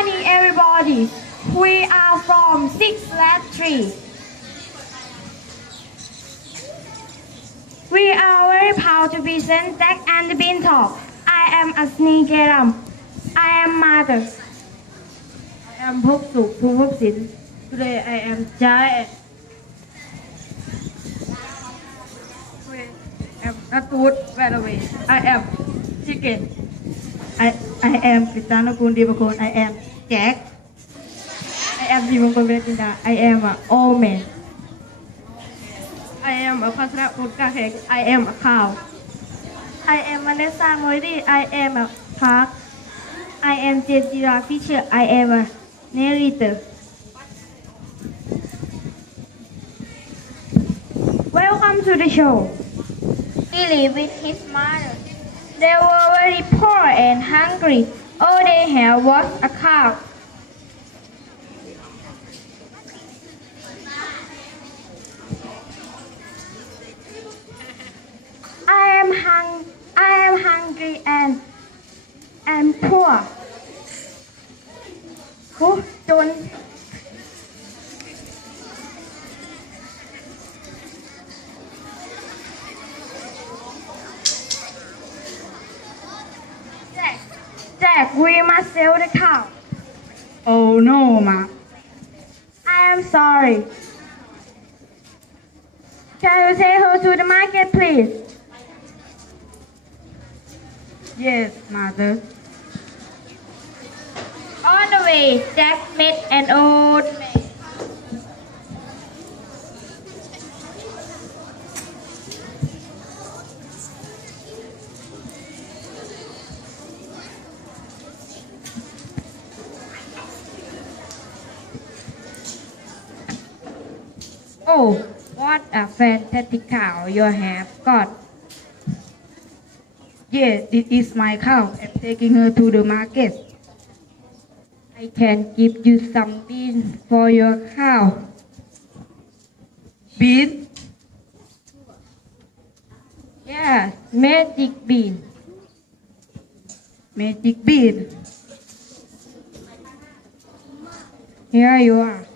morning, everybody. We are from 6 Lat 3. We are very proud to present Jack and Beanstalk. I am Asni Geram. I am mother. I am Phúc Suk Thu Today I am Jai. I am Atut right away. I am Chicken. I I am Kristana Kun Divakon. I am Jack. I am Divakon Vetinda. I am a old man. I am a Pasra Putkahek. I am a cow. I am Vanessa Moiri. I am a park. I am Jejira Fisher. I am a narrator. Welcome to the show. Billy with his mother. They were very poor and hungry. All they had was a cow. I am hung I am hungry and and poor. Jack, we must sell the cow. Oh no, ma. I am sorry. Can you take her to the market, please? Yes, mother. On the way, Jack met an old man. Oh, what a fantastic cow you have got. Yes, this is my cow. I'm taking her to the market. I can give you some beans for your cow. Beans? Yes, magic bean. Magic bean. Here you are.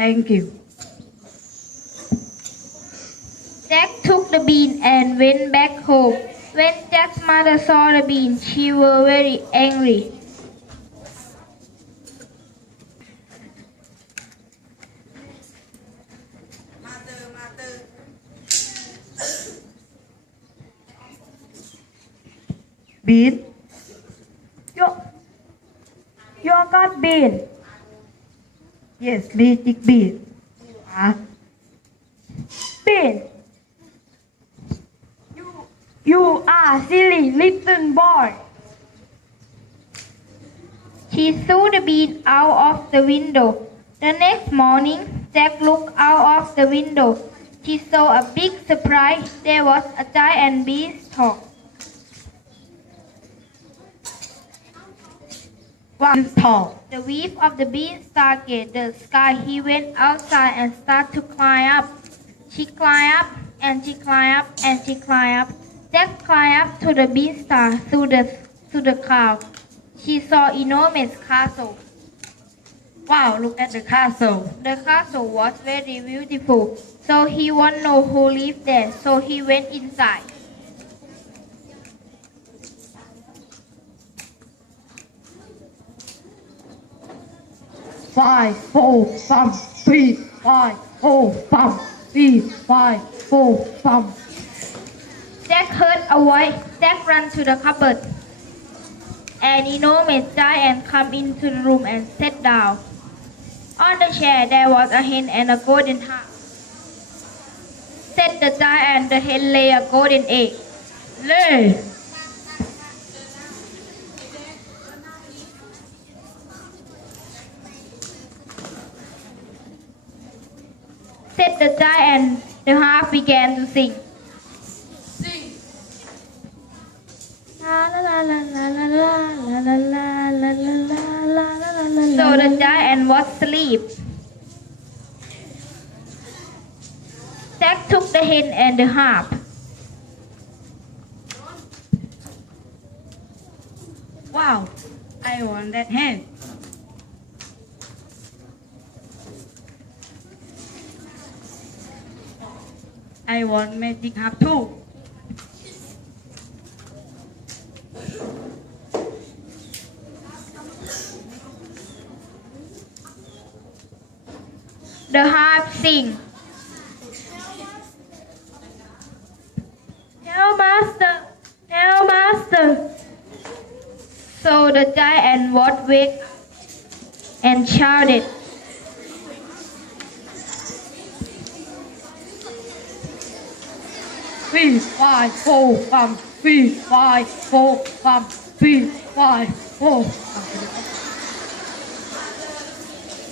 Thank you. Jack took the bean and went back home. When Jack's mother saw the bean, she was very angry. Bean? You, you got bean. Yes, magic bean. Ah, Bean. You, you are silly little boy. She threw the bean out of the window. The next morning, Jack looked out of the window. She saw a big surprise. There was a giant beanstalk. One tall. The whiff of the bean started the sky. He went outside and started to climb up. She climbed up and she climbed up and she climbed up. Jack climbed up to the beanstalk through the to the cloud. She saw enormous castle. Wow, look at the castle. The castle was very beautiful. So he to know who lived there. So he went inside. Five, four, thumb, three, five, four, three, five, four. Jack heard a voice. Jack ran to the cupboard. An enormous giant come into the room and sat down. On the chair there was a hen and a golden harp. Said the giant, the hen lay a golden egg. Lay. Said the giant, and the harp began to sing. La la la la la la la la la la la la la la la. So the giant was asleep. Jack took the hen and the harp. Wow, I want that hand. I want magic harp too. The harp sing. Tell master, tell master. So the giant was weak and shouted, Three, five, four, one, three, five, four, one, three, five, four.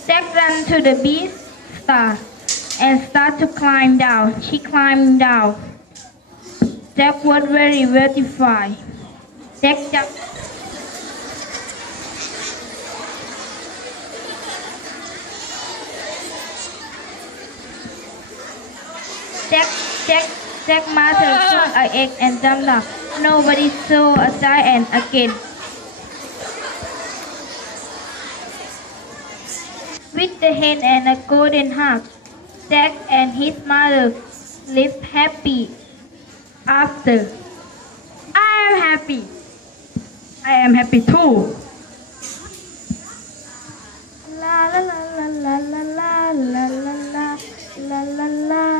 Jack ran to the beast star and start to climb down. She climbed down. Step was very terrified. Jack jumped. Jack, Jack, Jack Martyr took an egg and jumped down. Nobody saw a giant again. With the hen and a golden harp, Jack and his mother lived happy after. I am happy. I am happy too. La la la la la la la la la la la la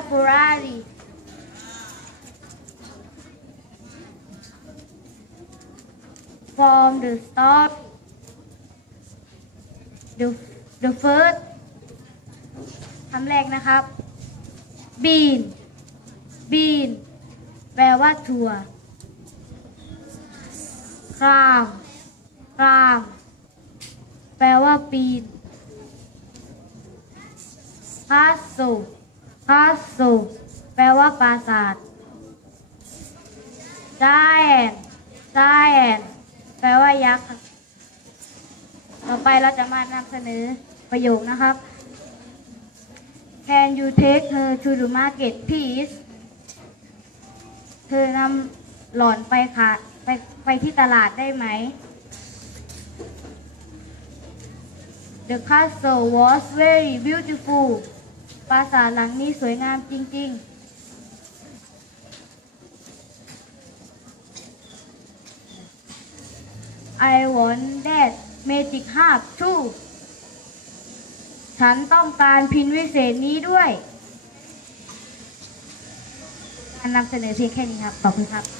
vocabulary. From the start, the the first คำแรกนะครับ bean bean แปลว่าถั่ว clam clam แปลว่าปีน castle castle แปลว่าปราสาท giant giant แปลว่ายักษ์ครับต่อไปเราจะมานำเสนอประโยคนะครับ Can you take her to the market please เธอนำหล่อนไปค่ะไปไปที่ตลาดได้ไหม The castle was very beautiful ปราสาทหลังนี้สวยงามจริงๆ I want that magic harp too ฉันต้องการพินวิเศษนี้ด้วย การนำเสนอเพียงแค่นี้ครับ ขอบคุณครับ